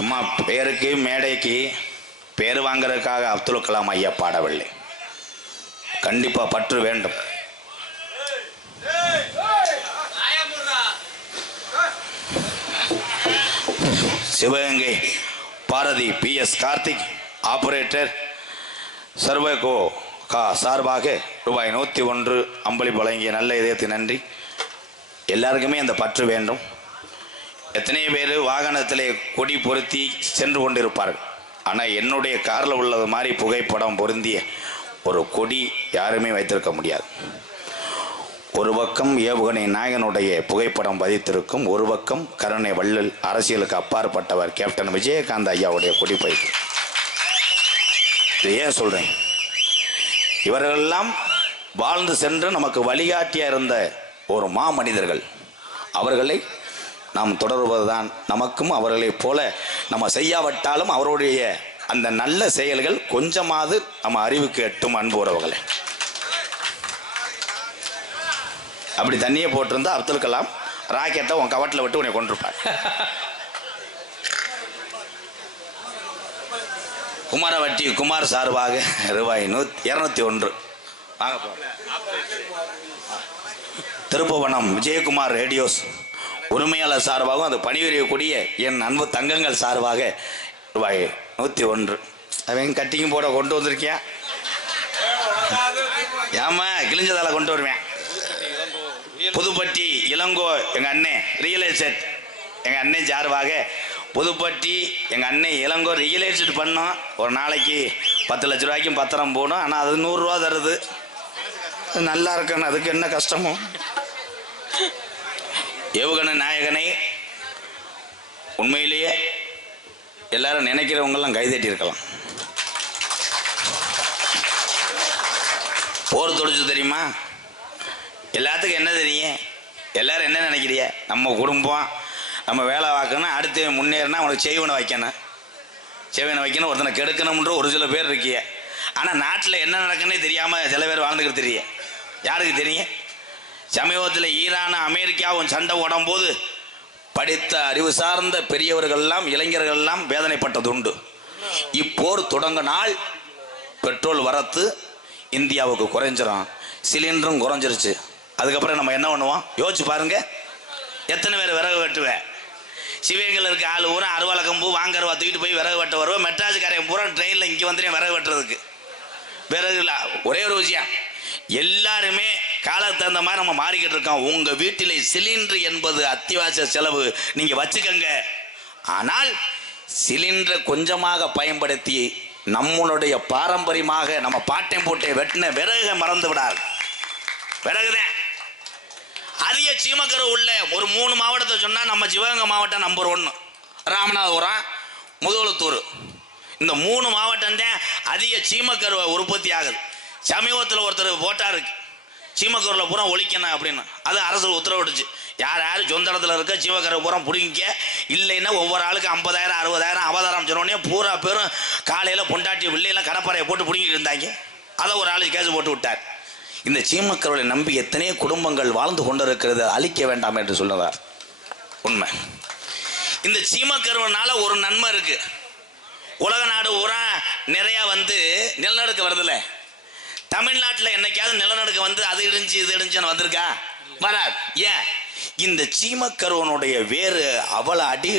சும்மா பேருக்கு மேடைக்கு பேர் வாங்கிறதுக்காக அப்துல் கலாம் ஐயா பாடவில்லை. கண்டிப்பா பற்று வேண்டும். சிவகங்கை பாரதி PS கார்த்திக் ஆபரேட்டர் சர்வகோ சார்பாக ரூபாய் 101 அம்பளிப்பு வழங்கிய நல்ல இதயத்துக்கு நன்றி. எல்லாருக்குமே அந்த பற்று வேண்டும். எத்தனை பேர் வாகனத்திலே கொடி பொருத்தி சென்று கொண்டிருப்பார்கள். ஆனால் என்னுடைய காரில் உள்ளது மாதிரி புகைப்படம் பொருந்திய ஒரு கொடி யாருமே வைத்திருக்க முடியாது. ஒரு பக்கம் ஏவுகணை நாயகனுடைய புகைப்படம் பதித்திருக்கும், ஒரு பக்கம் கருணை வள்ளல் அரசியலுக்கு அப்பாற்பட்டவர் கேப்டன் விஜயகாந்த் ஐயாவுடைய கொடி பைக்கு. இது ஏன் சொல்றேன்? இவர்களெல்லாம் வாழ்ந்து சென்று நமக்கு வழிகாட்டியா இருந்த ஒரு மாமனிதர்கள். அவர்களை நாம் தொடர்வதுதான் நமக்கும் அவர்களைப் போல நம்ம செய்யாவிட்டாலும் அவருடைய அந்த நல்ல செயல்கள் கொஞ்சமாவது நம்ம அறிவுக்கு எட்டும். அன்பு உறவுகளை அப்படி தண்ணியை போட்டிருந்தா அப்துல் கலாம் ராக்கெட்டை உன் கவட்டில் விட்டு உன்னை கொண்டிருப்பார். குமாரவட்டி குமார் சார்பாக ரூபாய் 201 வாங்க. திருப்புவனம் விஜயகுமார் ரேடியோஸ் உரிமையாளர் சார்பாகவும் அது பணிபுரியக்கூடிய என் அன்பு தங்கங்கள் சார்பாக ரூபாய் 101. அவன் கட்டிங் போட கொண்டு வந்திருக்கியா? ஏமா கிழிஞ்சதால கொண்டு வருவேன். புதுப்பட்டி இளங்கோ எங்க அண்ணன் ரியல் எஸ்டேட் எங்க அண்ணன் சார்பாக புதுப்பட்டி எங்க அண்ணன் இளங்கோ ரியல் எஸ்டேட் பண்ணோம். ஒரு நாளைக்கு 10 லட்ச ரூபாய்க்கும் பத்திரம் போகணும். ஆனால் அது 100 ரூபா தருது. நல்லா இருக்கணும், அதுக்கு என்ன கஷ்டமோ. ஏவுகணை நாயகனை உண்மையிலேயே எல்லாரும் நினைக்கிறவங்கெல்லாம் கைதட்டி இருக்கலாம். போர் தொடுச்சு தெரியுமா? எல்லாத்துக்கும் என்ன தெரியும்? எல்லாரும் என்ன நினைக்கிறீங்க? நம்ம குடும்பம் நம்ம வேலை பார்க்கணும், அடுத்து முன்னேறினா அவனுக்கு செய்வனை வைக்கணும், செய்வனை வைக்கணும், ஒருத்தனை கெடுக்கணும்ன்ற ஒரு சில பேர் இருக்கிய. ஆனால் நாட்டில் என்ன நடக்குன்னே தெரியாமல் சில பேர் வாழ்ந்துக்கிட்டு தெரியும். யாருக்கு தெரியும்? சமீபத்தில் ஈரானும் அமெரிக்காவும் சண்டை ஓடும்போது படித்த அறிவு சார்ந்த பெரியவர்கள்லாம் இளைஞர்கள்லாம் வேதனைப்பட்டது உண்டு. இப்போர் தொடங்கினால் பெட்ரோல் வரத்து இந்தியாவுக்கு குறைஞ்சிரும், சிலிண்டரும் குறைஞ்சிருச்சு. அதுக்கப்புறம் நம்ம என்ன பண்ணுவோம் யோசிச்சு பாருங்க. எத்தனை பேர் விறகு வெட்டுவேன்? சிவகங்கையில் இருக்க ஆள் பூரா அறுவாலை கம்பு வாங்கறவா தூக்கிட்டு போய் விறகு வெட்ட வருவோம். மெட்ராஸுக்காரையும் பூரா ட்ரெயினில் இங்கே வந்துடுறேன் விறகு வெட்டுறதுக்கு. விறகு இல்லை, ஒரே ஒரு விஷயம், எல்லாருமே காலத்துக்கு தகுந்த மாதிரி நம்ம மாறிக்கிட்டு இருக்கோம். உங்க வீட்டிலே சிலிண்டர் என்பது அத்தியாவசிய செலவு, நீங்க வச்சுக்கங்க. ஆனால் சிலிண்டரை கொஞ்சமாக பயன்படுத்தி நம்மளுடைய பாரம்பரியமாக நம்ம பாட்டையும் போட்டை வெட்டின விறகு மறந்து விடாது. விறகுதான் அதிக சீமக்கரு உள்ள ஒரு 3 மாவட்டத்தை சொன்னா நம்ம சிவகங்கை மாவட்டம் நம்பர் 1, ராமநாதபுரம், முதுகுளத்தூர். இந்த 3 மாவட்டம் தான் அதிக சீமக்கருவை உற்பத்தி ஆகுது. சமீபத்தில் ஒருத்தர் போட்டாரு சீமக்கருவில் பூரா ஒழிக்கணும் அப்படின்னு. அது அரசு உத்தரவிடுச்சு. யார் யார் சொந்த இடத்துல இருக்க சீமக்கரை பூரா பிடிங்க, இல்லைன்னா ஒவ்வொரு ஆளுக்கு 50,000 60,000 அவதாரம் சொன்னோடனே பூரா பேரும் காலையில் பொண்டாட்டி பிள்ளைலாம் கடப்பாறையை போட்டு பிடிங்கிட்டு இருந்தாங்க. அதை ஒரு ஆளுக்கு கேஸ் போட்டு விட்டார். இந்த சீமக்கருவை நம்பி எத்தனையோ குடும்பங்கள் வாழ்ந்து கொண்டிருக்கிறது, அழிக்க வேண்டாம் என்று சொல்லுவார். உண்மை. இந்த சீமக்கருவனால ஒரு நன்மை இருக்கு. உலக நாடு பூரா நிறைய நிலநடுக்க வருதுல்ல. தமிழ்நாட்டில் என்னைக்காவது நிலநடுக்கம் அது இடிஞ்சு இது இடிஞ்சுன்னு வந்திருக்கா? வராது. ஏன்? இந்த சீமக்கருவனுடைய வேறு அவளை அடி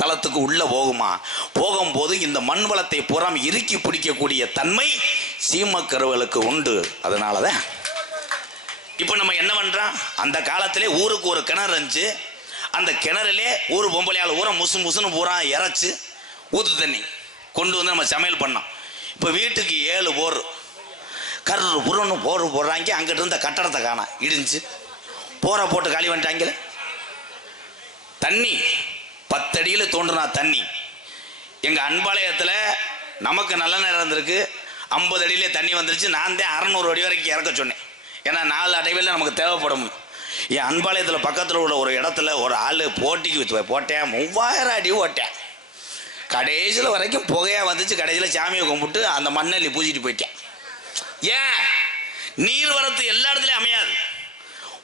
தளத்துக்கு உள்ள போகுமா? போகும்போது இந்த மண் வளத்தை புறம் இறுக்கி பிடிக்கக்கூடிய தன்மை சீமக்கருவலுக்கு உண்டு. அதனாலதான் இப்ப நம்ம என்ன பண்றோம், அந்த காலத்திலே ஊருக்கு ஒரு கிணறு இருந்துச்சு. அந்த கிணறுலே ஊரு பொம்பளையால் ஊரை முசு முசுன்னு பூரா இறைச்சு ஊத்து தண்ணி கொண்டு நம்ம சமையல் பண்ணோம். இப்ப வீட்டுக்கு 7 போர் கரு புறன்னு போடுறாங்க. அங்கிட்டு இருந்த கட்டடத்தை காணா இடிஞ்சு போரை போட்டு காலி பண்ணிட்டாங்களே. தண்ணி 10 அடியில் தோன்றுனா தண்ணி. எங்க அன்பாளையத்தில் நமக்கு நல்ல நேரம் இருந்திருக்கு, 50 அடியிலே தண்ணி வந்துருச்சு. நான் தான் 600 அடி வரைக்கும் இறக்க சொன்னேன். ஏன்னா 4 அடைவில் நமக்கு தேவைப்படும். என் அன்பாளையத்தில் பக்கத்தில் உள்ள ஒரு இடத்துல ஒரு ஆள் போட்டிக்கு போட்டேன், 3000 அடி ஓட்டேன். கடைசியில் வரைக்கும் புகையா வந்துச்சு. கடைசியில் சாமியை கும்பிட்டு அந்த மண்ணெல்லி பூசிட்டு போயிட்டேன். ஏன்? நீர் வரத்து எல்லா இடத்துலையும் அமையாது.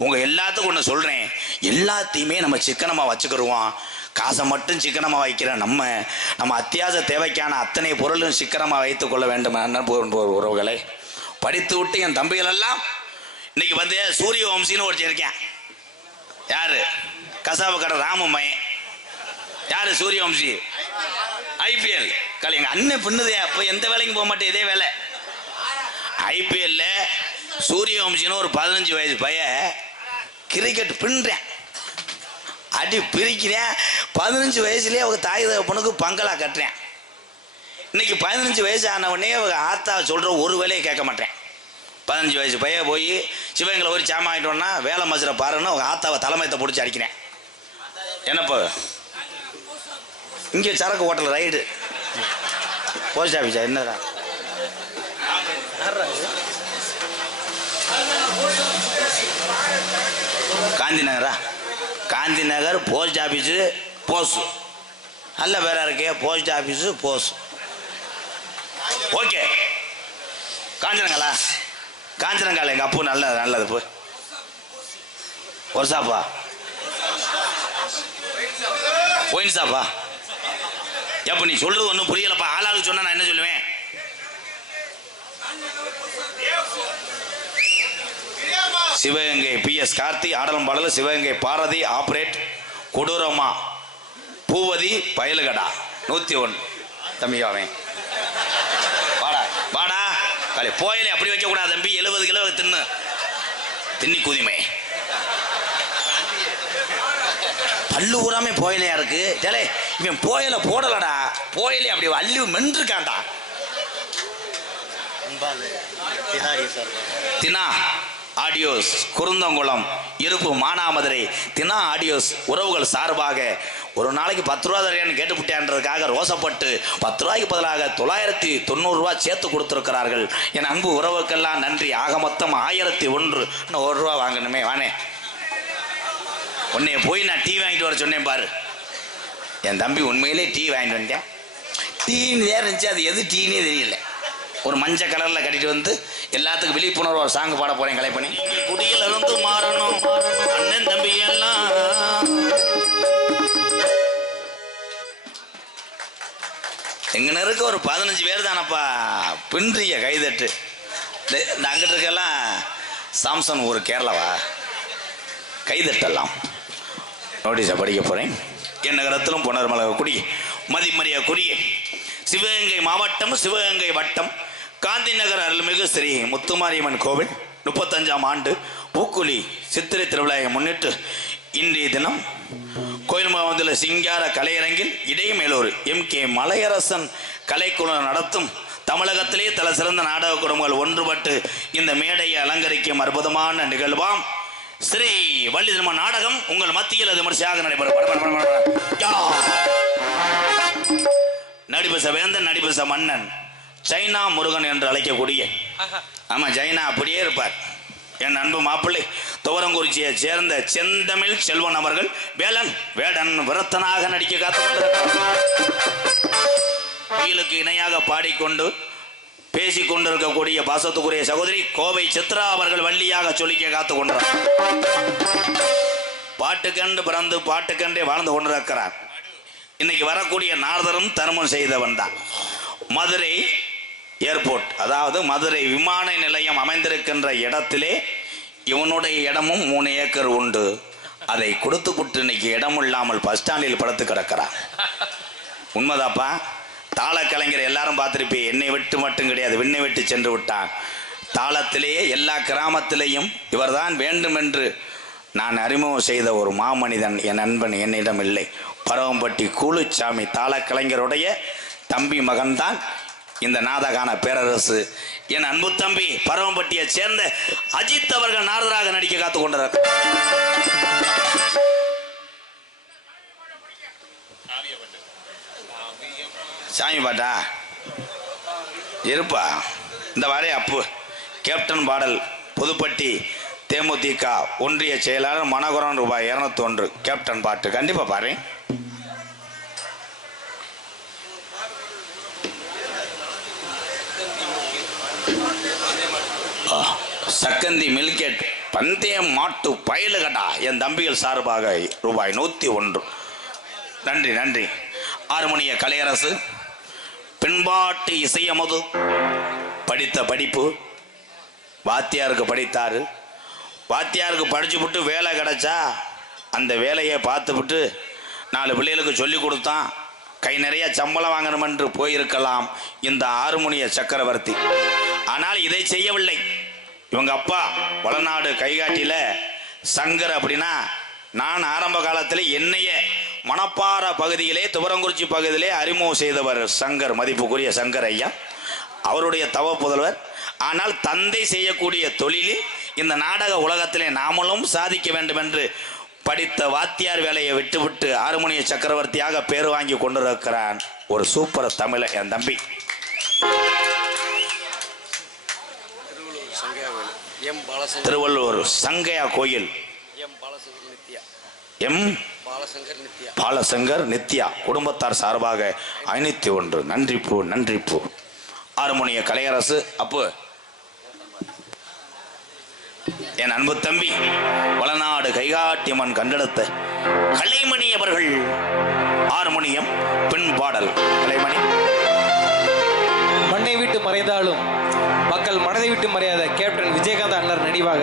உங்க எல்லாத்துக்கும் ஒன்று சொல்றேன், எல்லாத்தையுமே நம்ம சிக்கனமா வச்சுக்கிடுவோம். காசை மட்டும் சிக்கனமாக வைக்கிற நம்ம அத்தியாவசிய தேவைக்கான அத்தனை பொருளும் சிக்கனமாக வைத்துக் கொள்ள வேண்டும். உறவுகளை படித்து விட்டு என் தம்பிகள் எல்லாம் இன்னைக்கு வந்து சூரிய வம்சின்னு ஒருத்தர் யாரு? கசாபு கடை ராமம்மையன். யாரு சூரிய வம்சி? ஐபிஎல் கலை. எங்க அண்ணன் பின்னுதே. அப்போ எந்த வேலைக்கும் போக மாட்டேன், இதே வேலை. ஐபிஎல்ல சூரிய வம்சின்னு ஒரு 15 வயசு பையன் கிரிக்கெட் பின்றேன், அடி பிரிக்கிறேன். 15 வயசுலேயே அவங்க தாய் தகப்பனுக்கு பங்களா கட்டுறேன். இன்னைக்கு 15 வயசு ஆனவனே அவங்க ஆத்தா சொல்கிற ஒரு வேலையை கேட்க மாட்டேன். 15 வயசு பையன் போய் சிவகங்களை ஒரு சாமான் வாங்கிட்டோன்னா வேலை மசுரை பாருன்னு அவங்க ஆத்தாவை தலைமையத்தை பிடிச்சி அடிக்கிறேன். என்னப்போ இங்கே சரக்கு ஹோட்டல் ரைடு போஸ்ட் ஆஃபீஸா என்னடா? காந்தி நகரா? Gandhi Nagar post office boss நல்ல பேரா இருக்கே. Post office boss. ஓகே காஞ்சனங்களா? காஞ்சனங்கால எங்கள் அப்போ நல்லது போ. ஒரு சாப்பா ஒயின் சாப்பா. எப்போ நீ சொல்றது ஒன்றும் புரியலப்பா. ஆளாளுக்கு சொன்னா நான் என்ன சொல்லுவேன்? சிவகங்கை PS கார்த்தி ஆடலும் பாடலும், சிவகங்கை பாரதி ஆப்ரேட், கொடூரமா பூவதி பயலுகடா 101. தம்பி அவன் வாடா வாடா காலை போயலே அப்படி வைக்க கூடாது தம்பி. 70 கிலோ தின்னி குதிமை பல்லு ஊராமே போயலையா இருக்கு. டேலே இவன் போயல போடலடா, போயலே அப்படி அள்ளி மென்றுக்காண்டா. தினா ஆடியோஸ் குருந்தங்குளம் இருப்பு மானாமதுரை தினா ஆடியோஸ் உறவுகள் சார்பாக ஒரு நாளைக்கு 10 ரூபா தரையான்னு கேட்டுவிட்டேன்றதுக்காக ரோசப்பட்டு 10 ரூபாய்க்கு பதிலாக 990 ரூபா சேர்த்து கொடுத்துருக்கிறார்கள். என் அன்பு உறவுக்கெல்லாம் நன்றி. ஆக மொத்தம் 1001. இன்னும் 1 ரூபா வாங்கணுமே. வானே உன்னைய போய் நான் டீ வாங்கிட்டு வர சொன்னேன் பாரு. என் தம்பி உண்மையிலே டீ வாங்கிட்டு வந்துட்டேன். டீன்னு வேறு இருந்துச்சு, அது எது டீனே தெரியல. ஒரு மஞ்சள் கலரில் கட்டிட்டு வந்து எல்லாத்துக்கும் விழிப்புணர்வு ஒரு சாங்கு பாட போகிறேன். கலை பண்ணி குடியில இருந்து மாறணும் அண்ணன் தம்பி எல்லாம். எங்கன்னு இருக்க ஒரு 15 பேர் தானப்பா பின்றிய கைதட்டு. இந்த அங்கிட்டு இருக்கெல்லாம் சாம்சன் ஒரு கேரளாவா கைதட்டெல்லாம் நோட்டீஸை படிக்க போகிறேன். என் நகரத்திலும் புனர்மலை குடி மதிமரியா குறிய சிவகங்கை மாவட்டம் சிவகங்கை வட்டம் காந்தி நகர் அருள்மிகு ஸ்ரீ முத்துமாரியம்மன் கோவில் 35ஆம் ஆண்டு பூக்குழி சித்திரை திருவிழாவை முன்னிட்டு இன்றைய தினம் கோயில் மாவட்டத்தில் சிங்கார கலையரங்கில் இடைமேலூர் MK மலையரசன் கலைக்குழு நடத்தும் தமிழகத்திலே தல சிறந்த நாடக குடும்பங்கள் ஒன்றுபட்டு இந்த மேடையை அலங்கரிக்கும் அற்புதமான நிகழ்வாம் ஸ்ரீ வள்ளி திருமண நாடகம் உங்கள் மத்தியில் அது விமர்சையாக நடைபெறும். நடிபச வேந்தன் நடிபச மன்னன் சைனா முருகன் என்று அழைக்கக்கூடிய, ஆமா சைனா அப்படியே இருப்பார் என் அன்பு மாப்பிள்ளை துவரங்குறிச்சியை சேர்ந்த செந்தமிழ் செல்வன் அவர்கள் வேலன் வேடன் விரத்தனாக நடிக்க காத்துக்கொண்டிருக்கிறார். கோயிலுக்கு இணையாக பாடிக்கொண்டு பேசிக் கொண்டிருக்கக்கூடிய பாசத்துக்குரிய சகோதரி கோவை சித்ரா அவர்கள் வள்ளியாக சொல்லிக்க காத்து கொண்டார். பாட்டுக்கண்டு பிறந்து பாட்டுக்கண்டே வாழ்ந்து கொண்டிருக்கிறார். இன்னைக்கு வரக்கூடிய நாரதரும் தர்மம் செய்தவன் தான். மதுரை ஏர்போர்ட், அதாவது மதுரை விமான நிலையம் அமைந்திருக்கின்ற இடத்திலே இவனுடைய இடமும் 3 ஏக்கர் உண்டு. அதை கொடுத்து விட்டு இன்னைக்கு இடம் இல்லாமல் பஸ் ஸ்டாண்டில் படுத்து கிடக்கிறார். உண்மைதாப்பா. தாள கலைஞர் எல்லாரும் பார்த்துருப்பே. என்னை விட்டு மட்டும் கிடையாது, விண்ணை விட்டு சென்று விட்டான். தாளத்திலேயே எல்லா கிராமத்திலேயும் இவர்தான் வேண்டும் என்று நான் அறிமுகம் செய்த ஒரு மாமனிதன் என் நண்பன் என்னிடம் இல்லை. பரவம்பட்டி கூலுச்சாமி தாள கலைஞருடைய தம்பி மகன்தான் இந்த நாதகான பேரரசு. என் அன்பு தம்பி பரவம்பட்டியை சேர்ந்த அஜித் அவர்கள் நாரதராக நடிக்க காத்து கொண்டிருக்கிறார். சாமி பாட்டா இருப்பா. இந்த வாரே அப்பு கேப்டன் பாடல் புதுப்பட்டி தேமுதிக ஒன்றிய செயலாளர் மனோகரன் ரூபாய் 201 கேப்டன் பாட்டு கண்டிப்பா பாரு. சக்கந்தி மில்கேட் பந்தய மாட்டு பயலுகடா என் தம்பிகள் சார்பாக ரூபாய் 101. நன்றி நன்றி. ஹார்மோனிய கலையரசு, பின்பாட்டு இசையமது, படித்த படிப்பு வாத்தியாருக்கு படித்தாரு. வாத்தியாருக்கு படிச்சு விட்டு வேலை கிடைச்சா அந்த வேலையை பார்த்துவிட்டு 4 பிள்ளைகளுக்கு சொல்லி கொடுத்தான். கை நிறைய சம்பளம் வாங்கணும் என்று போயிருக்கலாம் இந்த ஹார்மோனிய சக்கரவர்த்தி. ஆனால் இதை செய்யவில்லை. இவங்க அப்பா வளநாடு கைகாட்டியில சங்கர் அப்படின்னா, நான் ஆரம்ப காலத்தில் என்னைய மணப்பாறை பகுதியிலே துவரங்குறிச்சி பகுதியிலே அறிமுகம் செய்தவர் சங்கர், மதிப்புக்குரிய சங்கர் ஐயா. அவருடைய தவ புதல்வர். ஆனால் தந்தை செய்யக்கூடிய தொழிலில் இந்த நாடக உலகத்திலே நாமளும் சாதிக்க வேண்டும் என்று படித்த வாத்தியார் வேலையை விட்டுவிட்டு ஹார்மோனிய சக்கரவர்த்தியாக பேர் வாங்கி கொண்டிருக்கிறான் ஒரு சூப்பர் தமிழன் என் தம்பி. திருவள்ளூர் சங்கையா கோயில் எம் பாலசங்கர் நித்யா குடும்பத்தார் சார்பாக 501 நன்றி பூ நன்றி பூ. ஹார்மோனிய கலையரசு அப்பு என் அன்பு தம்பி வளநாடு கைகாட்டியம்மன் கண்டெடுத்த கலைமணி அவர்கள் ஹார்மோனியம் பெண் பாடல். கலைமணி மண்ணை விட்டு மறைந்தாலும் மக்கள் மனதை விட்டு மறையாத கேப்டன் விஜயகாந்த் அண்ணர் நினைவாக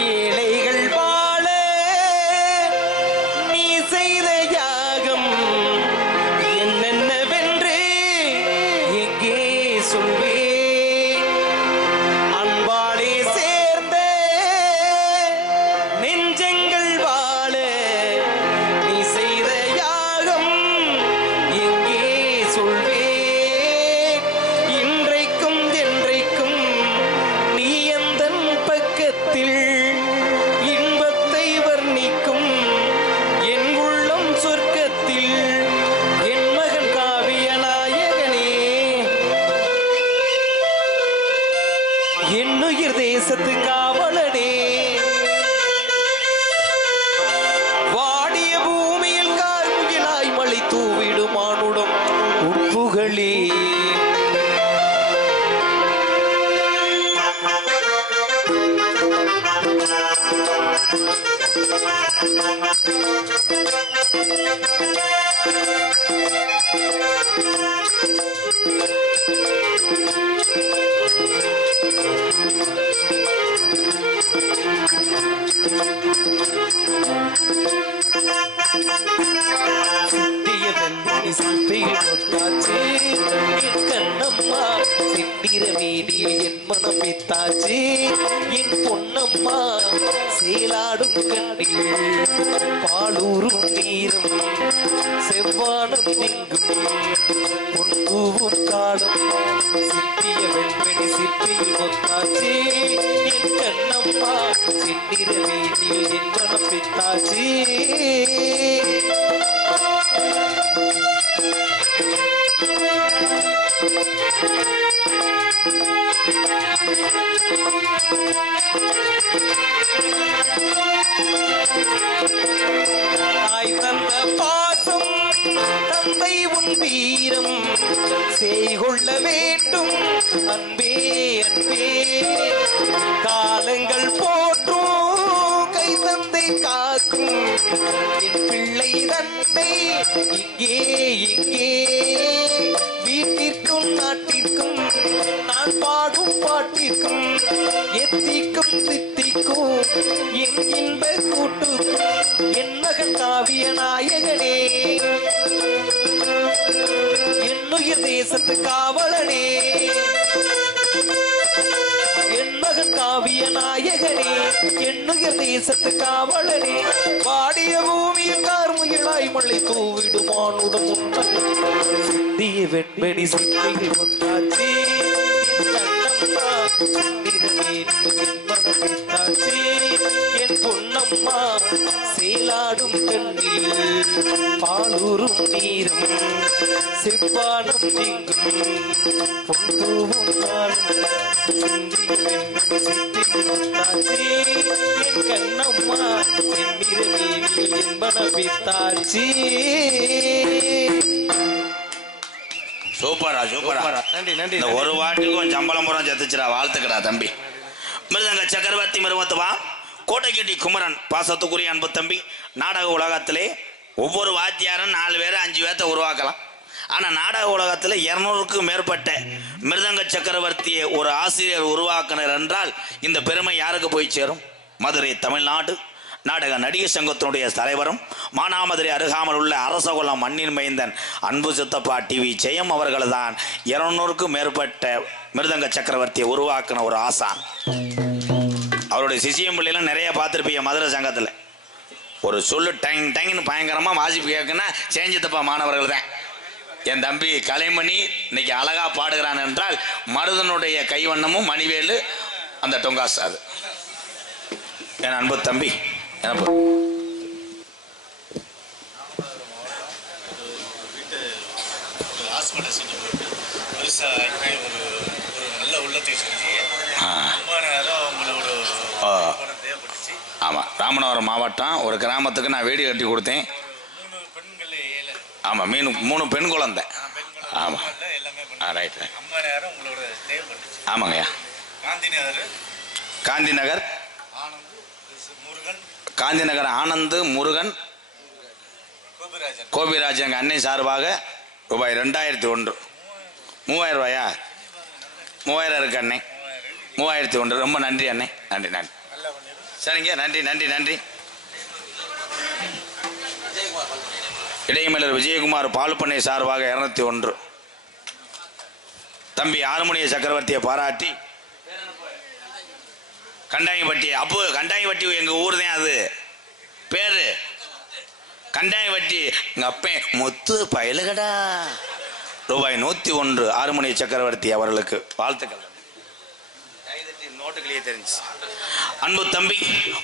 ஏழைகள் வாழ நீ செய்த யாகம் என்னென்னவென்று எங்கே சொல்வே, அன்பாலே சேர்ந்த நெஞ்சங்கள் வாழ நீ செய்த யாகம் எங்கே சொல்வே, இன்றைக்கும் என்றைக்கும் நீ எந்தன் பக்கத்தில் இன்பத்தை வர்ணிக்கும் என் உள்ளம் சொர்க்கத்தில் என் மகன் காவிய நாயகனே, என்னுயிர் தேசத்து காவலனே, வாடிய பூமியில் கார்முகிலாய் மழை தூவிடும் ஆணுடம் உப்புகளே. சித்திய வெண்மணி சிற்பியில் ஒத்தாச்சு என் கண்ணம்மா, சித்திர மேடியில் என் மனம் பித்தாச்சு என் பொன்னம்மா, சேலாடும் கண்ணில் பாலூரும் நீரும் செவ்வானம் எங்கும் பொன்கூவும் காலம், சித்திய வெண்மணி சிற்பியில் ஒத்தாச்சு என் கண்ணம்மா, சித்திர மேடியில் என் மனம் பித்தாச்சு. தாய் தந்த பாசம் தந்தை உன் வீரம் செய்கொள்ள வேண்டும் அன்பே அன்பே, காலங்கள் போற்றும் கை தந்தை காக்கும் என் பிள்ளை தந்தை இங்கே இங்கே, வீட்டிற்கும் நாட்டிற்கும் நான் பாடும் பாட்டிற்கும் எத்திக்கும் தித்திக்கும் என் இன்ப கூட்டுக்கும் என் மகன் காவிய நாயகனே, என்னுயிர் தேசத்து காவலனே, என் மகன் காவிய நாயகனே, என்னுயிர் தேசத்து காவலனே, வாடிய பூமியில் கார்முகிலாய் மழை தூவிடுமானுடன் சிந்திய வெண்மணி சிந்தையில் ஒத்தாச்சு என் பொன்னம்மா, சேலாடும் கண்ணில் பாலூரும் நீரும் செவ்வானம் எங்கும் பொன்தூவும் காலம், சிந்திய வெண்மணி சிந்தையில் ஒத்தாச்சு என் கண்ணம்மா, என் இரவேனில் என் மனம் பித்தாச்சு. சூப்பரா சூப்பரா. நன்றி நன்றி. இந்த ஒரு வாட்டுக்கும் சம்பளம் புறம் செத்துச்சுடா. வாழ்த்துக்கடா தம்பி. மிருதங்க சக்கரவர்த்தி மிருமத்துவா கோட்டைக்கட்டி குமரன். பாசத்துக்குரிய அன்பு தம்பி, நாடக உலகத்திலே ஒவ்வொரு வாத்தியாரும் 4 பேர் 5 பேர்த்த உருவாக்கலாம். ஆனால் நாடக உலகத்தில் 200க்கும் மேற்பட்ட மிருதங்க சக்கரவர்த்தியை ஒரு ஆசிரியர் உருவாக்கினர் என்றால் இந்த பெருமை யாருக்கு போய் சேரும்? மதுரை தமிழ்நாடு நாடக நடிகர் சங்கத்தினுடைய தலைவரும் மானாமதுரை அருகாமல் உள்ள அரசகுலம் மண்ணின் மைந்தன் அன்பு சித்தப்பா டிவி ஜெயம் அவர்கள் தான் 200க்கும் மேற்பட்ட மிருதங்க சக்கரவர்த்தியை உருவாக்கின ஒரு ஆசான். அவருடைய சிசியம் பிள்ளைலாம் நிறைய பார்த்துருப்பீங்க. மதுரை சங்கத்தில் ஒரு சொல்லு டங் டங்குன்னு பயங்கரமாக வாசிப்பு கேட்குன்னா சேஞ்சித்தப்பா மாணவர்கள் தான். என் தம்பி கலைமணி இன்னைக்கு அழகா பாடுகிறான் என்றால் மருதனுடைய கைவண்ணமும் மணிவேலு அந்த டொங்காஸ். அது என் அன்பு தம்பி. ஆமாம், ராமநாதபுரம் மாவட்டம் ஒரு கிராமத்துக்கு நான் வீடு கட்டி கொடுத்தேன். ஆமாம், 3 பெண் குழந்தை. ஆமாம், ரைட் ரைட். ஆமாங்கய்யா. காந்தி நகர் ஆனந்த் முருகன் கோபிராஜ் எங்கள் அன்னை சார்பாக ரூபாய் 2001. 3000 ரூபாயா? 3000 இருக்கு அண்ணே. 3001. ரொம்ப நன்றி அண்ணே. நன்றி நன்றி. சரிங்க, நன்றி நன்றி நன்றி. இடைமலர் விஜயகுமார் பால் பண்ணை சார்பாக 201. தம்பி ஆறுமணிய சக்கரவர்த்தியை பாராட்டி கண்டாங்கிப்பட்டி. அப்போ கண்டாங்கிப்பட்டி எங்கள் ஊர் தான். அது பேரு கண்டாங்கிப்பட்டி. எங்கள் அப்பே முத்து பயலுகடா. ரூபாய் 101 ஆறுமணிய சக்கரவர்த்தி அவர்களுக்கு வாழ்த்துக்கள். நோட்டுகளே தெரிஞ்சு. அன்பு தம்பி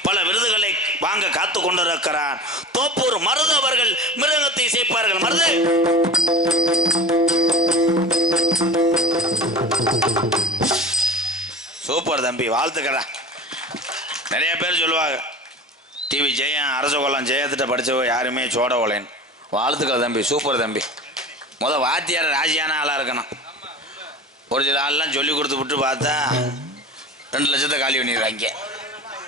பல விருதுகளை வாங்க காத்து கொண்டிருக்கிறான். தோப்பூர் மருது அவர்கள் மிருகத்தை சேர்ப்பார்கள். மருது சூப்பர் தம்பி, வாழ்த்துக்கடா. நிறைய பேர் சொல்லுவாங்க டிவி ஜெயம் அரசகுலம் ஜெயத்திட்ட படித்தவ யாருமே சோட ஓலைன்னு. வாழ்த்துக்கள் தம்பி, சூப்பர் தம்பி. வாத்தியார் ராசியான ஆளாக இருக்கணும். ஒரு சில ஆள்லாம் சொல்லி கொடுத்து விட்டு பார்த்தா 2 லட்சத்தை காலி பண்ணிடுவாங்க.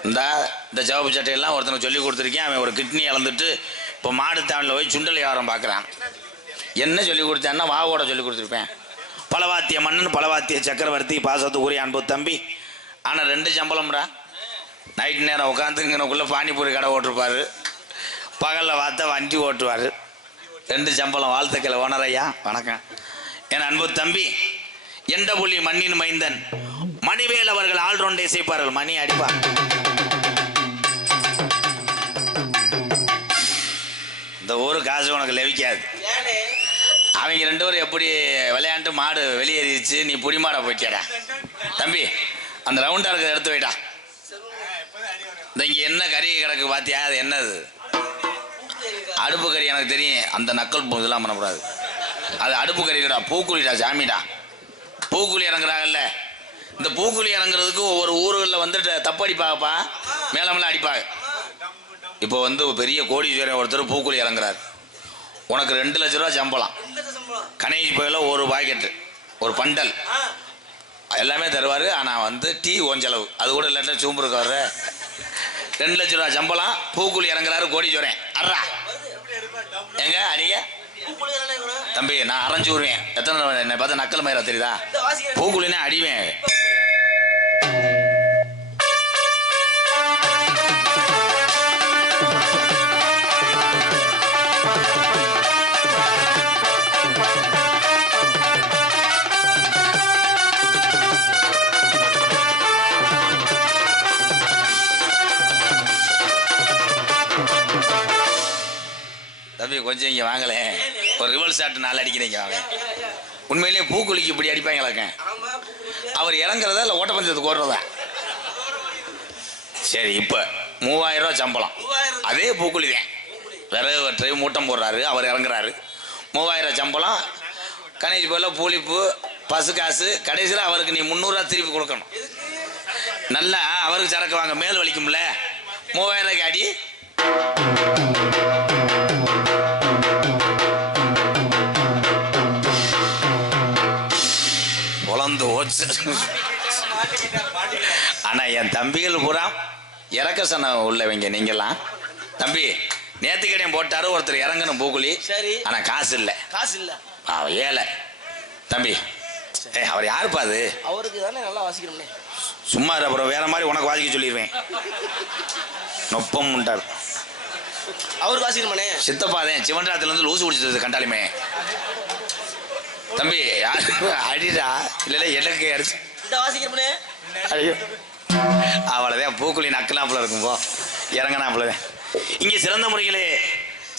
இந்த சிவப்பு சட்டையெல்லாம் ஒருத்தனுக்கு சொல்லி கொடுத்துருக்கேன். அவன் ஒரு கிட்னி இழந்துட்டு இப்போ மாடு தாவணில் போய் சுண்டல் வியாபாரம் பார்க்குறான். என்ன சொல்லி கொடுத்தேன்னா வாவோட சொல்லி கொடுத்துருப்பேன். பலவாத்திய மன்னன் பலவாத்திய சக்கரவர்த்தி பாசத்துக்குரிய அன்பு தம்பி. ஆனால் 2 சம்பளம்டா. நைட்டு நேரம் உட்காந்துங்கனக்குள்ளே பானிபூரி கடை ஓட்டிருப்பார். பகலில் பார்த்தா வண்டி ஓட்டுவார். 2 சம்பளம். வாழ்த்துக்களை ஓனரையா, வணக்கம். என் அன்பு தம்பி எண்டபுள்ளி மண்ணின் மைந்தன் மணிவேல் அவர்கள் ஆல்ரவுண்டை சேர்ப்பார்கள். மணி அடிப்பார். இந்த ஊரு காசு உனக்கு லெவிக்காது. அவங்க 2 பேரும் எப்படி விளையாண்டு மாடு வெளியேறிச்சு, நீ புடி மாட போயிட்டியாடா. தம்பி அந்த ரவுண்டா இருக்கிறத எடுத்து வைடா. இந்த இங்கே என்ன கறி கிடக்கு பார்த்தியா? அது என்னது? அடுப்பு கறி. எனக்கு தெரியும். அந்த நக்கல் இதெல்லாம் பண்ணக்கூடாது. அது அடுப்பு கறிடா, பூக்குழிடா, சாமிடா. பூக்குழி இறங்குறாங்கல்ல, இந்த பூக்குழி இறங்குறதுக்கு ஒவ்வொரு ஊர்களில் வந்துட்டு தப்படிப்பாப்பா, மேலமெல்லாம் அடிப்பாங்க. இப்போ பெரிய கோடீஸ்வரன் ஒருத்தர் பூக்குழி இறங்குறாரு. உனக்கு 2 லட்ச ரூபா சம்பளம். கணேஷ் போயில ஒரு பாக்கெட்டு ஒரு பண்டல் எல்லாமே தருவார். ஆனால் டீ ஓஞ்சளவு அது கூட இல்லாட்டா சூம்பருக்கு வர்ற 2 லட்ச ரூபா சம்பளம். பூக்குழி இறங்குறாரு கோடீஸ்வரன். அறா எங்க அடிங்க தம்பி, நான் அரைஞ்சு விடுவேன். எத்தனை என்னை பார்த்து நக்கல் மயிரா தெரியுதா? பூக்குழினா அடிவேன். தம்பி கொஞ்சம் இங்கே வாங்கலே, ஒரு ரிவல் ஷாட் 4 அடிக்கிறீங்க வாங்க. உண்மையிலேயே பூக்குழிக்கு இப்படி அடிப்பாங்களாக்க? அவர் இறங்குறதா இல்லை ஓட்டப்பந்தயத்துக்கு ஓடுறதா? சரி, இப்போ 3000 ரூபா சம்பளம். அதே பூக்குழி தான். விறகு வெற்றை மூட்டம் போடுறாரு, அவர் இறங்குறாரு. 3000 சம்பளம். கணேஷ் போல பூலிப்பு பசு காசு. கடைசியில் அவருக்கு நீ 300 ரூபா திருப்பி கொடுக்கணும். நல்லா அவருக்கு சரக்கு வாங்க, மேல் வலிக்கும்ல. 3000 ரூபாய்க்கு அடி. பொழந்து ஓச்சு. ஆனால் என் தம்பிகள் பூரா இறக்க சொன்ன உள்ளவங்க நீங்கெல்லாம். தம்பி நேத்துக்கடையும் போட்டாரு ஒருத்தர் இறங்கணும் பூக்குழி. சரி. ஆனா காசு இல்லை. காசு இல்ல. ஏழை தம்பி. அவர் யாருப்பா அது? அவருக்கு தானே நல்லா வாசிக்கணும்னே. சும்மா அப்புறம் வேற மாதிரி உனக்கு வாசிக்க சொல்லிடுவேன். நொப்பம் உண்டார். அவருக்கு வாசிக்கணுமானே? சித்தப்பாதேன் சிவன்ராத்துல இருந்து லூசு குடிச்சது கண்டாலுமே. தம்பி யாரு அடிடா இல்ல எனக்கு அடிச்சு இந்த வாசிக்கணும்னே. ஐயோ அவ்வளவுதான். பூக்குழி நக்கலாப்புல இருக்கும் போ இறங்கினாப்புலதான். இங்கே சிறந்த முறையிலே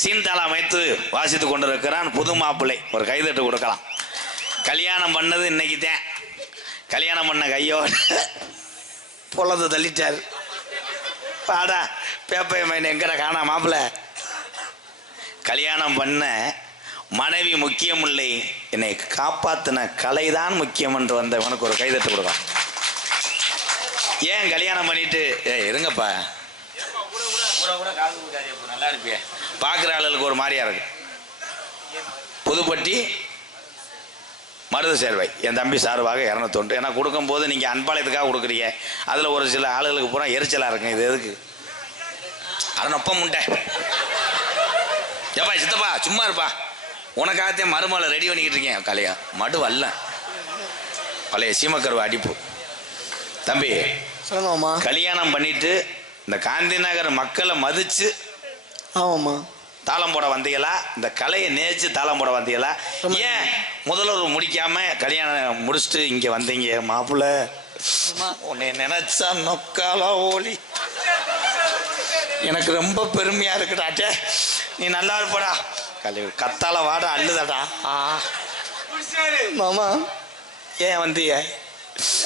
சீன்தாளம் அமைத்து வாசித்து கொண்டிருக்கிறான் புது மாப்பிள்ளை. ஒரு கைதட்டு கொடுக்கலாம். கல்யாணம் பண்ணது இன்னைக்கு தான். கல்யாணம் பண்ண கையோட பொழந்து தள்ளிட்டாரு. பாடா பேப்பை மைன் எங்கட காணா மாப்பிள்ள. கல்யாணம் பண்ண மனைவி முக்கியம் இல்லை, என்னை காப்பாத்தின கலைதான் முக்கியம் என்று வந்தவனுக்கு ஒரு கைதட்டு கொடுக்கலாம். ஏன் கல்யாணம் பண்ணிட்டு இருங்கப்பா நல்லா இருப்பிய பார்க்குற ஆளுகளுக்கு ஒரு மாதிரியா இருக்கு. புதுப்பட்டி மருது சேர்வை என் தம்பி சார்பாக 201. ஏன்னா கொடுக்கும்போது நீங்கள் அன்பாளையத்துக்காக கொடுக்குறீங்க. அதில் ஒரு சில ஆளுகளுக்கு பூரா எரிச்சலாக இருக்கும். இது எதுக்கு அரணொப்பம் உண்டை ஏப்பா சித்தப்பா சும்மா இருப்பா. உனக்காகத்தே மருமலை ரெடி பண்ணிக்கிட்டு இருக்கேன். கலையா மடு வரல பழைய சீமக்கருவை அடிப்பு. தம்பி சொல்லுங்கம்மா. கல்யாணம் பண்ணிட்டு இந்த காந்தி நகர் மக்களை மதிச்சு ஆமாம்மா தாளம் போட வந்தீங்களா? இந்த கலையை நேச்சு தாளம் போட வந்தீங்களா? ஏன் முதல்வர் முடிக்காம கல்யாணம் முடிச்சுட்டு இங்க வந்தீங்க மாப்பிள்ள? உன்னை நினைச்சா நொக்காலா ஓலி எனக்கு ரொம்ப பெருமையா இருக்குடாட்டே. நீ நல்லா இருப்படா. கத்தால வாட அள்ளுதாடா. மாமா ஏன் வந்தீங்க?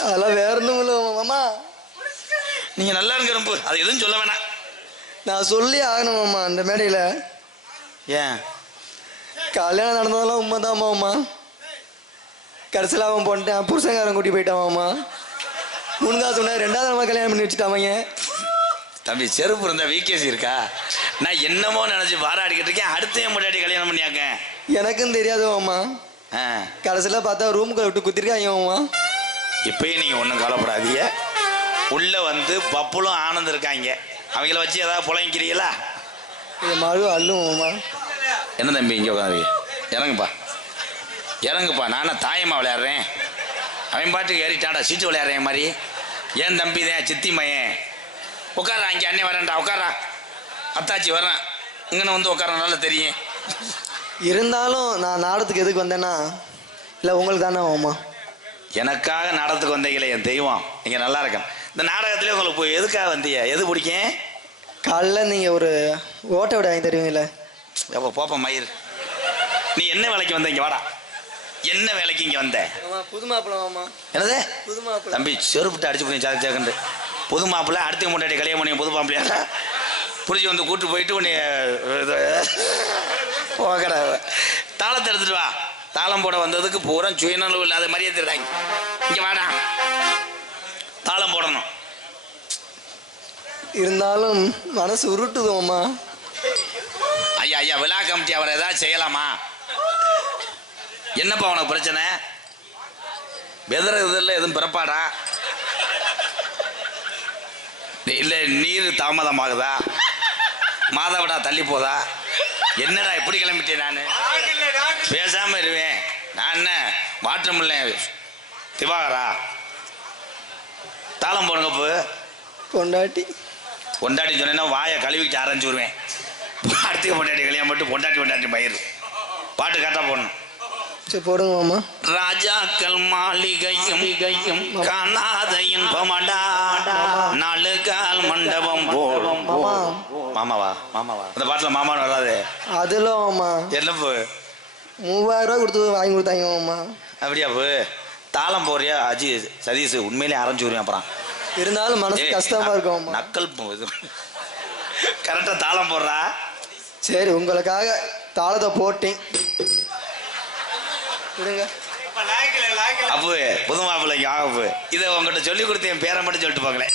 அதெல்லாம் வேற ஒன்றும் இல்லை மாமா. நீங்க நல்லா இருக்க ரொம்ப அது எதுவும் சொல்ல வேணாம். நான் சொல்லி ஆகணும் மாமா அந்த மேடையில். ஏன் கல்யாணம் நடந்ததெல்லாம் உண்மைதான் மாமா. கடைசியில் அவன் போன்ட்டேன் புருஷங்காரன் கூட்டி போயிட்டான் மாமா. முன்கா சொன்ன 2வது நம்ம கல்யாணம் பண்ணி வச்சுட்டாங்க. தம்பி செருப்பு இருந்தா வீக்கேசி இருக்கா? நான் என்னமோ நினைச்சு பாராடிக்கிட்டு இருக்கேன். அடுத்த முன்னாடி கல்யாணம் பண்ணியாக்க எனக்கும் தெரியாது மாமா. கடைசியில் பார்த்தா ரூமுக்குள்ள விட்டு குத்திருக்காங்க மாமா. இப்பயும் நீங்க ஒன்றும் கவலைப்படாதீங்க. உள்ள வந்து பப்புளும் ஆனந்தம் இருக்காங்க. அவங்கள வச்சு ஏதாவது புழங்கிக்கிறீங்களா? மழு அள்ளும் மாமா. என்ன தம்பி இங்கே உட்காந்து இறங்குப்பா இறங்குப்பா. நானும் தாயம்மா விளையாடுறேன். அவன் பாட்டுக்கு ஏறிட்டான்டா சீட்டு விளையாடுறேன் மாதிரி. ஏன் தம்பி தான் சித்தி மையன் உட்காரா. இங்கே அண்ணன் வரேன்டா உட்காரா. அத்தாச்சி வரேன் இங்கன்னு வந்து உட்கார நல்லா தெரியும். இருந்தாலும் நான் நாடகத்துக்கு எதுக்கு வந்தேன்னா இல்லை உங்களுக்கு தானே மாமா. எனக்காக நாடகத்துக்கு வந்தீங்களே என் தெய்வம். நீங்கள் நல்லா இருக்கேன். இந்த நாடகத்திலே உங்களுக்கு போய் எதுக்காக வந்தீங்க? எது பிடிக்கும்? காலைல நீங்கள் ஒரு ஓட்ட விட வாங்கி தருவீங்களே. எப்போ போப்ப மயிர். நீ என்ன வேலைக்கு வந்த? இங்கே வாடா. என்ன வேலைக்கு இங்கே வந்த? புது மாப்பிள்ள மாமா. என்னது புது மாப்பிள்ள? தம்பி செருப்புட்டு அடிச்சு போய் சாக்கு சாக்குண்டு. புது மாப்பிள்ள அடுத்த முன்னாடி கல்யாணம் பண்ணி புது மாப்பிள்ளையா புரிஞ்சு வந்து கூட்டு போயிட்டு உன்னை தாளத்தை எடுத்துட்டு வா. தாளம் போட வந்ததுக்கு பூரா சுயநலவு இல்லாத மாதிரியே தெரியுறாங்க. இங்கே வாடா தாளம் போடணும். இருந்தாலும் மனசு உருட்டுது மாமா. ஐயா ஐயா விழா கமிட்டி அவரை ஏதாவது செய்யலாமா? என்னப்பா உனக்கு பிரச்சனை? வெதறதுல எதுவும் பிறப்பாடா? இல்லை நீர் தாமதமாகுதா? மாதவிடா தள்ளி போதா? என்னடா எப்படி கிளம்பிட்டேன்? நான் பேசாம இருவேன். நான் என்ன மாற்றம் இல்லை திவாகரா. தாளம் போடுங்க. இப்போ பொண்டாட்டி பொண்டாட்டி சொன்னேன்னா வாயை கழுவிட்டு ஆரம்பிச்சு விடுவேன். அடுத்த பொண்டாட்டி கல்யாணம் மட்டும் பொண்டாட்டி பயிர் பாட்டு கரெக்டாக போடணும். சரி போடுங்க மாமா. ராஜாக்கள் மாளிகையும் காணாத இன்பமடா, 4 கால் மண்டபம் போடும். மாமாவா அந்த பாட்டுல மாமான்னு வராது. அதுல மாமா என்ன போ 3000 ரூபா கொடுத்து வாங்கி கொடுத்தாங்க மாமா. அப்படியா போ? தாளம் போறியா அஜி சதீஷ்? உண்மையிலே ஆரம்பிச்சு விடுவேன். அப்புறம் இருந்தாலும் மனசு கஷ்டமா இருக்கும் நக்கல் கரெக்டா தாளம் போடுறா. சரி உங்களுக்காக தாளத்தை போட்டேன் விடுங்க. அப்பு புது மாப்பிள்ளைக்கு ஆகப்பு. இதை உங்ககிட்ட சொல்லி கொடுத்தேன். பேரை மட்டும் சொல்லிட்டு போங்களேன்.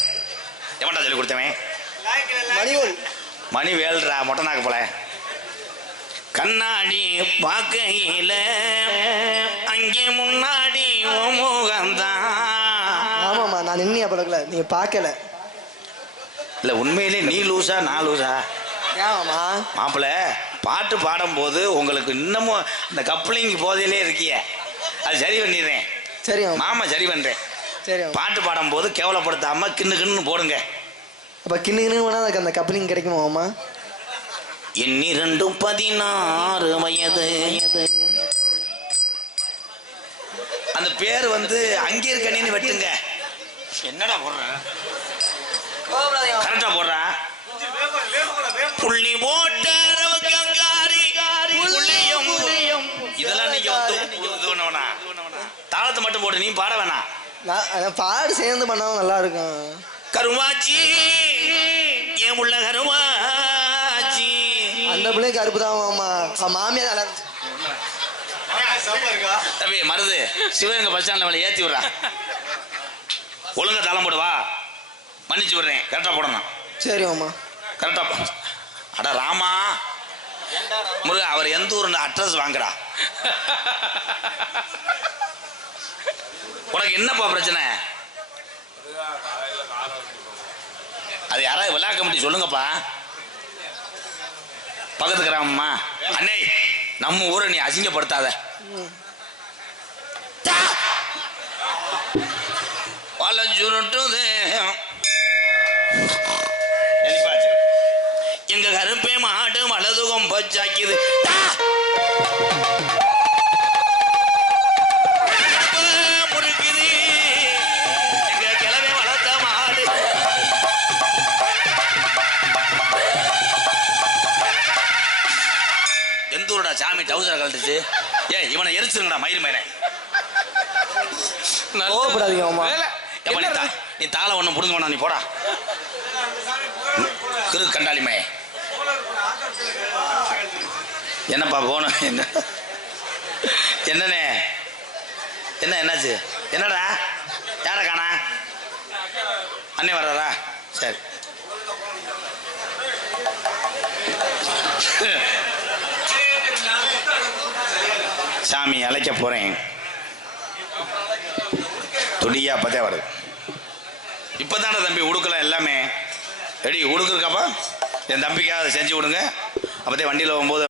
எவன்டா சொல்லி கொடுத்தவன்? மணி வேல்றா மொட்டை நாக்கு போல. கண்ணாடி பார்க்கையில அங்கே முன்னாடி முகம்தான். ஆமாம்மா நான் நின்று பழக்கல நீங்க பார்க்கல. இல்லை உண்மையிலே நீ லூசா நான் லூசா? ஏன் மாமா? மாப்பிள்ள பாட்டு பாடும்போது உங்களுக்கு இன்னமும் இந்த கப்ளிங் போதையிலே இருக்கிய, அது சரி பண்ணிடுறேன். சரி மாமா. மாமா சரி பண்ணுறேன். சரி மாமா. பாட்டு பாடும்போது கேவலப்படுத்தாம கிண்ணு கிண்ணு போடுங்க. அப்போ கிண்ணு கிண்ணு வேணா அதுக்கு அந்த கப்ளிங் கிடைக்குமா மாமா? என்னிரண்டும் 16 வயது. அந்த பேர் வந்து அங்கே இருக்கணின்னு வெட்டுங்க. என்னடா போடுற? கரெக்டா போடுறா. புள்ளி போட்ட இதெல்லாம் நீங்க தாளத்தை மட்டும் போட்டு நீ பாட வேணாம். பாடு சேர்ந்து பண்ணாலும் நல்லா இருக்கும். கருவாச்சி ஏன் உள்ள கருவாச்சி அந்த பிள்ளைக்கு கருப்பு தான் மாமா. மாமியார் நல்லா தம்பி மருது சிவகங்கை பஸ் ஸ்டாண்ட்ல ஏத்தி விடுறா. ஒழுங்கா தாளம் போடுவா. மன்னிச்சு விடுறேன். கரெக்டா போடணும். சரி மாமா. கரெக்டா. அட ராமா முருகா, அவர் எந்த ஊர் அட்ரஸ் வாங்குறா. உனக்கு என்னப்பா பிரச்சனை? அது யாராவது விழா கமிட்டி சொல்லுங்கப்பா. பக்கத்து கிராமமா? அண்ணே நம்ம ஊரை நீ அசிங்கப்படுத்தாத. எங்க கருப்பே மாடு மலதுகம் பச்சாக்கிது. முறுக்குது எங்க கிளவே வளர்த்த மாடு. எந்த ஊருடா சாமி டவுசரை கழட்டுச்சு? ஏய் இவனை எரிச்சிருங்கடா மயிர் மயிரை. கோவப்படாதீங்க மாமா. நீ தாளை ஒண்ணு புடுங்க வேணாம். நீ போடா திரு கண்டாளிமே. என்னப்பா போன என்ன என்னண்ணே என்ன என்னாச்சு? என்னடா யார காணா? அண்ணே வர்றாரா? சரி. சாமி அழைக்க போறேன். துடியா அப்பதே வருது. இப்பதானே தம்பி உடுக்கலாம் எல்லாமே ரெடி. உடுக்குருக்காப்பா என் தம்பிக்காக அதை செஞ்சு விடுங்க. அப்பதே வண்டியில் போகும்போது